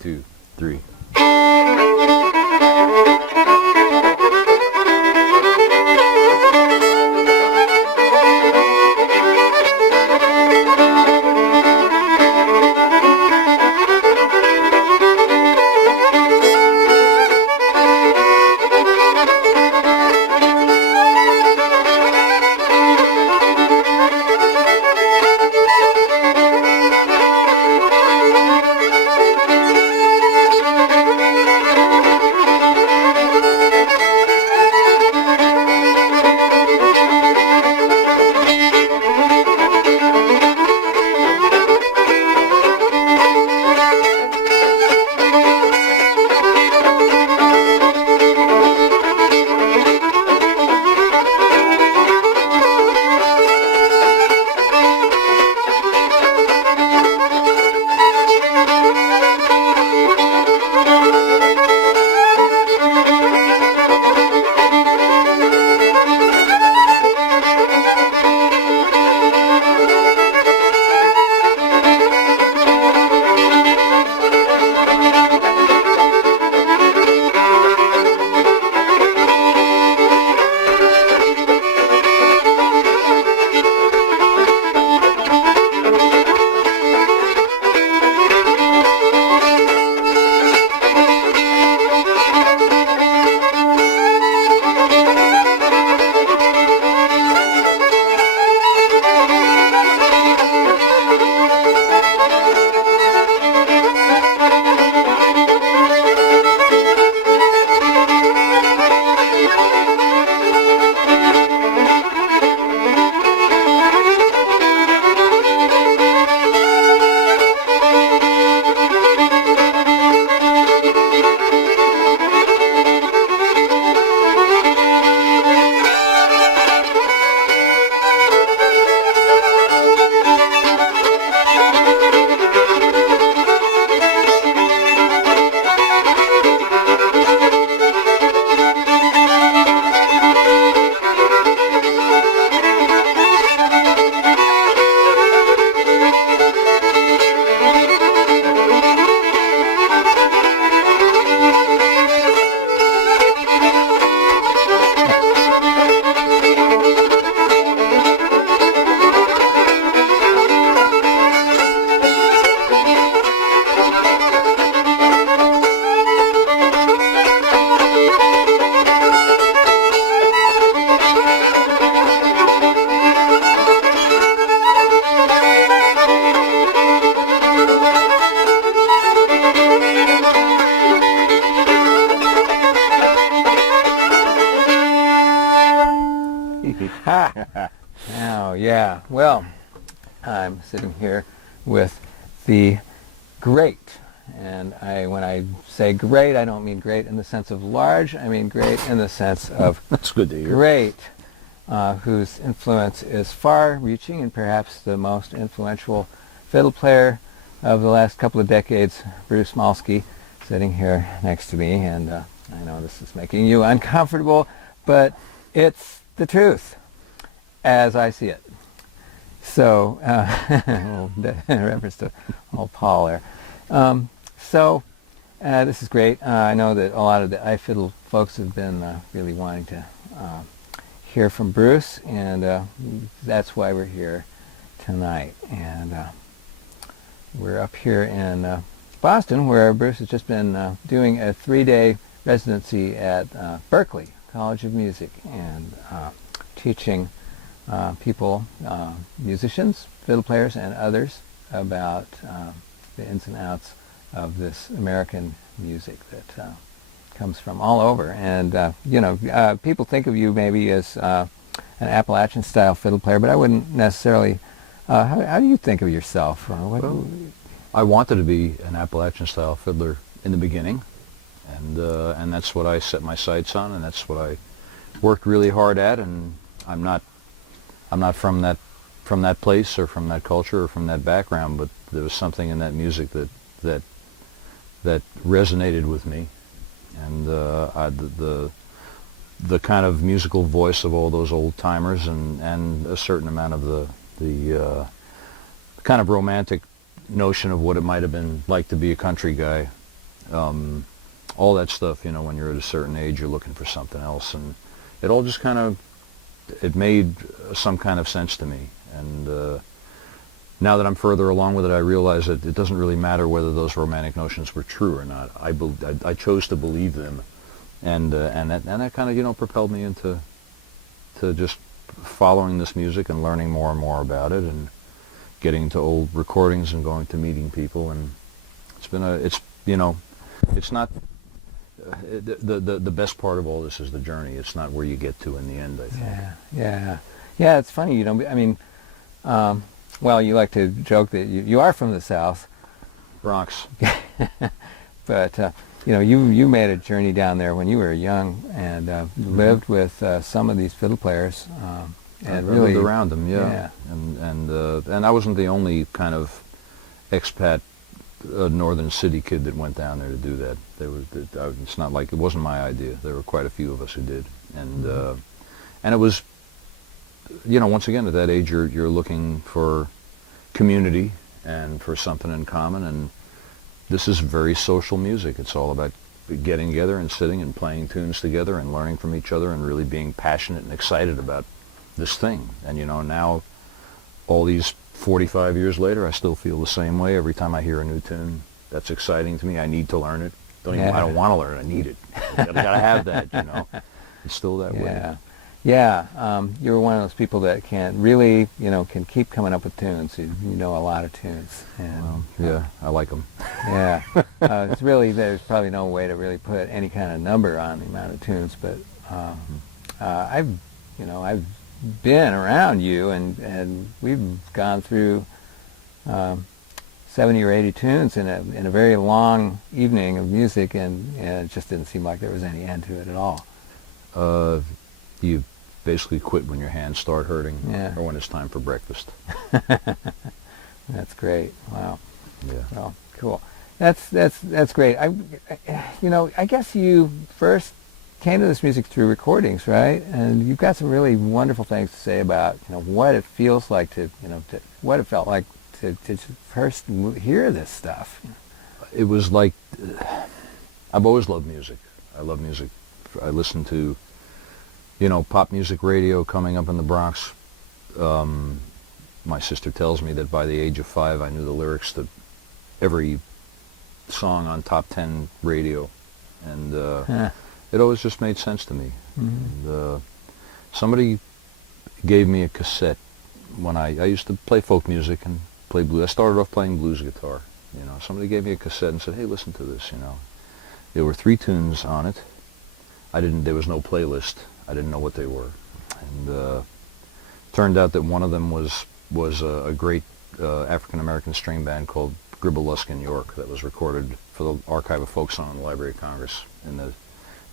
2, 3. Now, yeah, well, I'm sitting here with the great, and when I say great, I don't mean great in the sense of large, I mean great in the sense of That's good to hear. great, whose influence is far-reaching and perhaps the most influential fiddle player of the last couple of decades, Bruce Molsky, sitting here next to me, and I know this is making you uncomfortable, but it's the truth, as I see it. So, in reference to old Paul there. This is great. I know that a lot of the iFiddle folks have been really wanting to hear from Bruce, and that's why we're here tonight. And we're up here in Boston, where Bruce has just been doing a 3-day residency at Berklee College of Music, and teaching people, musicians, fiddle players, and others about the ins and outs of this American music that comes from all over. And people think of you maybe as an Appalachian-style fiddle player, but I wouldn't necessarily. How do you think of yourself? Well, I wanted to be an Appalachian-style fiddler in the beginning, and that's what I set my sights on, and that's what I worked really hard at. And I'm not from that place or from that culture or from that background, but there was something in that music that resonated with me, and the kind of musical voice of all those old timers, and a certain amount of the kind of romantic notion of what it might have been like to be a country guy all that stuff, when you're at a certain age, you're looking for something else, and it all just kind of, it made some kind of sense to me. And now that I'm further along with it, I realize that it doesn't really matter whether those romantic notions were true or not. I chose to believe them, and that kind of propelled me into just following this music and learning more and more about it, and getting to old recordings and going to meeting people. And it's not the best part of all this is the journey. It's not where you get to in the end, I think. Yeah. It's funny, I mean, well, you like to joke that you are from the South, Bronx. but you made a journey down there when you were young, and lived with some of these fiddle players, and I really lived around them, yeah. And I wasn't the only kind of expat northern city kid that went down there to do that. It's not like it wasn't my idea. There were quite a few of us who did, and it was, once again, at that age, you're looking for community and for something in common, and this is very social music. It's all about getting together and sitting and playing tunes together and learning from each other and really being passionate and excited about this thing. And now, all these 45 years later, I still feel the same way every time I hear a new tune. That's exciting to me. I need to learn it. I don't want to learn it. I need it. I gotta have that. It's still that way. Yeah. You're one of those people that can really, can keep coming up with tunes. You know a lot of tunes. And, yeah, I like them. Yeah. It's really, there's probably no way to really put any kind of number on the amount of tunes, but I've been around you, and we've gone through 70 or 80 tunes in a very long evening of music, and it just didn't seem like there was any end to it at all. You basically quit when your hands start hurting, Yeah. or when it's time for breakfast. That's great. Wow. Yeah. Well, cool. That's great. I guess you first came to this music through recordings, right? And you've got some really wonderful things to say about what it feels like what it felt like to first hear this stuff. It was like, I've always loved music. I love music. I listened to pop music radio coming up in the Bronx. My sister tells me that by the age of 5, I knew the lyrics to every song on top 10 radio, and it always just made sense to me. Mm-hmm. And, somebody gave me a cassette when I used to play folk music and play blues. I started off playing blues guitar. Somebody gave me a cassette and said, "Hey, listen to this." There were 3 tunes on it. There was no playlist. I didn't know what they were, and turned out that one of them was a great African American string band called Gribble Luskin York that was recorded for the Archive of Folk Song in the Library of Congress in the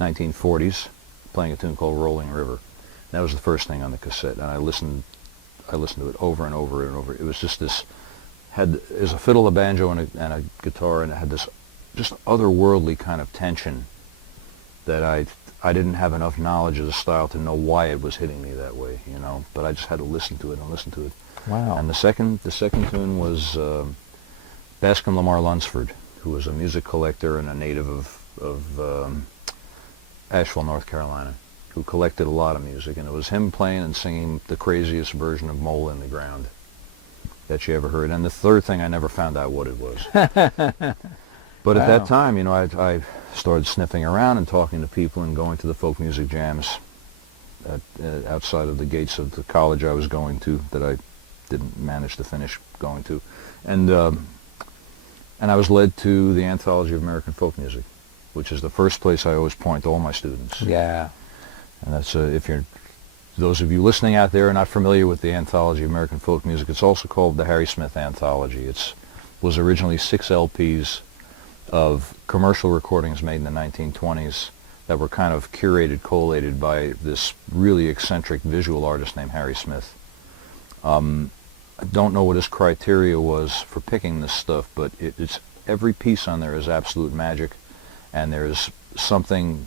1940s, playing a tune called Rolling River. That was the first thing on the cassette, and I listened to it over and over and over. It was just there's a fiddle, a banjo, and a guitar, and it had this just otherworldly kind of tension that I didn't have enough knowledge of the style to know why it was hitting me that way, but I just had to listen to it and listen to it. Wow. And the second tune was Bascom Lamar Lunsford, who was a music collector and a native of Asheville, North Carolina, who collected a lot of music, and it was him playing and singing the craziest version of Mole in the Ground that you ever heard. And the third thing, I never found out what it was. But at that time, I started sniffing around and talking to people and going to the folk music jams outside of the gates of the college I was going to, that I didn't manage to finish going to. And I was led to the Anthology of American Folk Music, which is the first place I always point to all my students. Yeah. And that's, those of you listening out there are not familiar with the Anthology of American Folk Music, it's also called the Harry Smith Anthology. It was originally 6 LPs of commercial recordings made in the 1920s that were kind of curated, collated by this really eccentric visual artist named Harry Smith. I don't know what his criteria was for picking this stuff, but it's every piece on there is absolute magic, and there's something,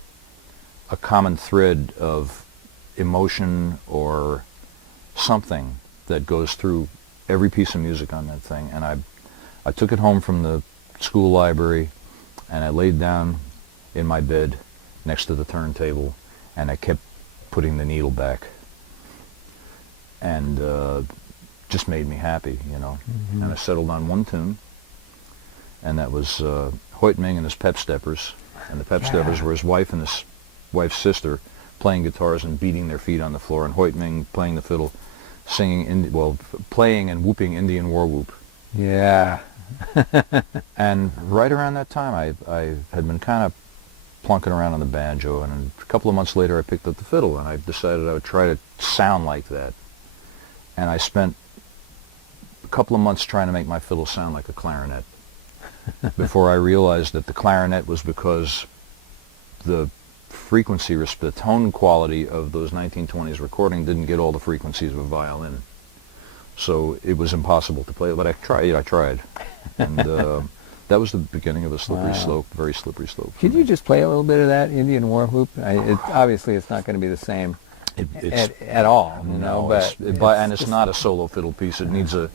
a common thread of emotion or something that goes through every piece of music on that thing. And I took it home from the school library. And I laid down in my bed next to the turntable, and I kept putting the needle back. And just made me happy, you know. Mm-hmm. And I settled on one tune, and that was Hoyt Ming and his Pep Steppers. And the Pep Steppers were his wife and his wife's sister playing guitars and beating their feet on the floor, and Hoyt Ming playing the fiddle, singing, playing and whooping Indian War Whoop. Yeah. And right around that time, I had been kind of plunking around on the banjo, and a couple of months later I picked up the fiddle, and I decided I would try to sound like that. And I spent a couple of months trying to make my fiddle sound like a clarinet before I realized that the clarinet was because the frequency, the tone quality of those 1920s recording didn't get all the frequencies of a violin. So it was impossible to play it, but I tried. And that was the beginning of a slippery slope, very slippery slope. Could you just play a little bit of that Indian War Whoop? Obviously, it's not going to be the same at all, you know. And it's not a solo fiddle piece. It needs a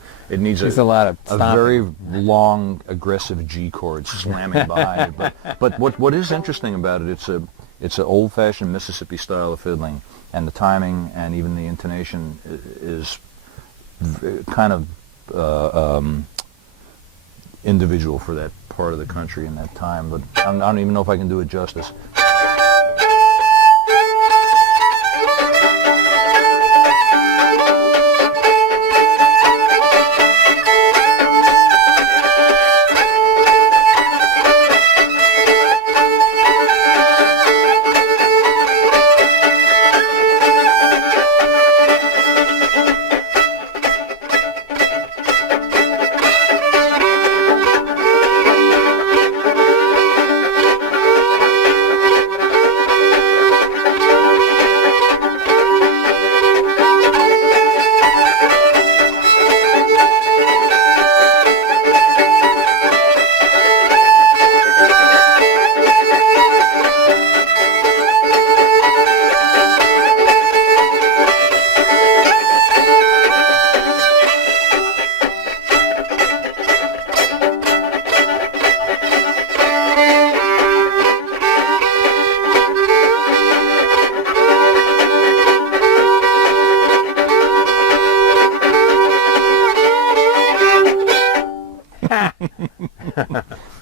lot of a very long, aggressive G chord slamming behind it. But what is interesting about it, it's an old-fashioned Mississippi style of fiddling, and the timing and even the intonation is kind of individual for that part of the country in that time. But I don't even know if I can do it justice.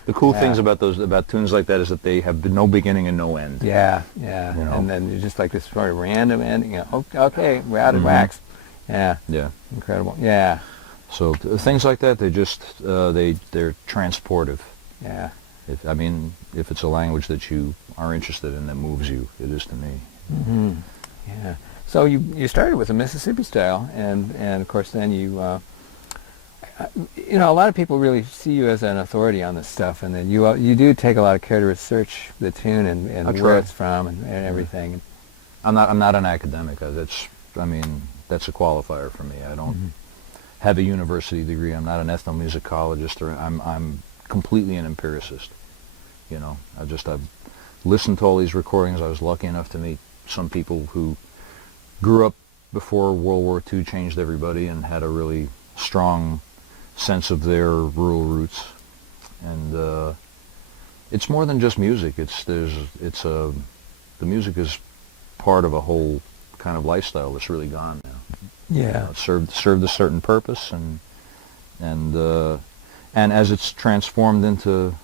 The cool things about tunes like that is that they have no beginning and no end. Yeah. You know? And then you're just like this sort of random ending. You know, okay, we're out of wax. Yeah. Incredible. Yeah. So things like that, they're transportive. Yeah. If it's a language that you are interested in that moves you, it is to me. Mm-hmm. Yeah. So you started with the Mississippi style, and of course then you a lot of people really see you as an authority on this stuff, and then you do take a lot of care to research the tune and where it's from and everything. I'm not an academic. That's a qualifier for me. I don't have a university degree. I'm not an ethnomusicologist, or I'm completely an empiricist. You know, I've listened to all these recordings. I was lucky enough to meet some people who grew up before World War II changed everybody and had a really strong sense of their rural roots. And it's more than just music. The music is part of a whole kind of lifestyle that's really gone now. Yeah. It served a certain purpose, and as it's transformed into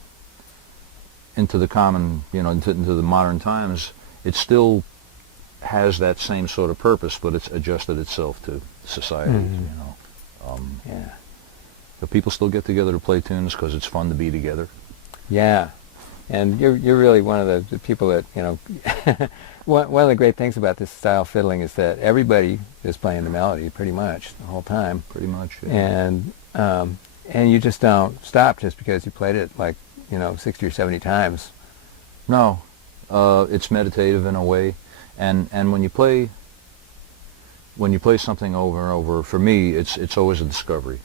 the common, into the modern times, it still has that same sort of purpose, but it's adjusted itself to society. Yeah. But people still get together to play tunes because it's fun to be together. Yeah. And you're really one of the people that, one of the great things about this style of fiddling is that everybody is playing the melody pretty much the whole time. Pretty much, yeah. And you just don't stop just because you played it 60 or 70 times. No. It's meditative in a way. And when you play something over and over, for me, it's always a discovery.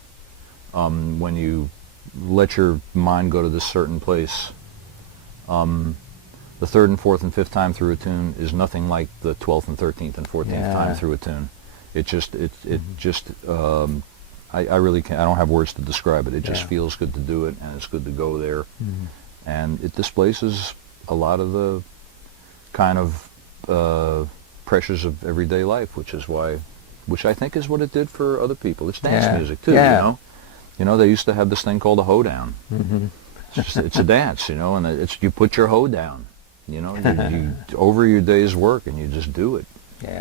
When you let your mind go to this certain place, the third and fourth and fifth time through a tune is nothing like the 12th and 13th and 14th time through a tune. I really can't. I don't have words to describe it. It just feels good to do it, and it's good to go there. and it displaces a lot of the kind of pressures of everyday life, which I think is what it did for other people. It's dance music too, Yeah. you know. You know, they used to have this thing called a hoedown. Mm-hmm. It's a dance, you know, and you put your hoe down, you know, you over your day's work and you just do it. Yeah.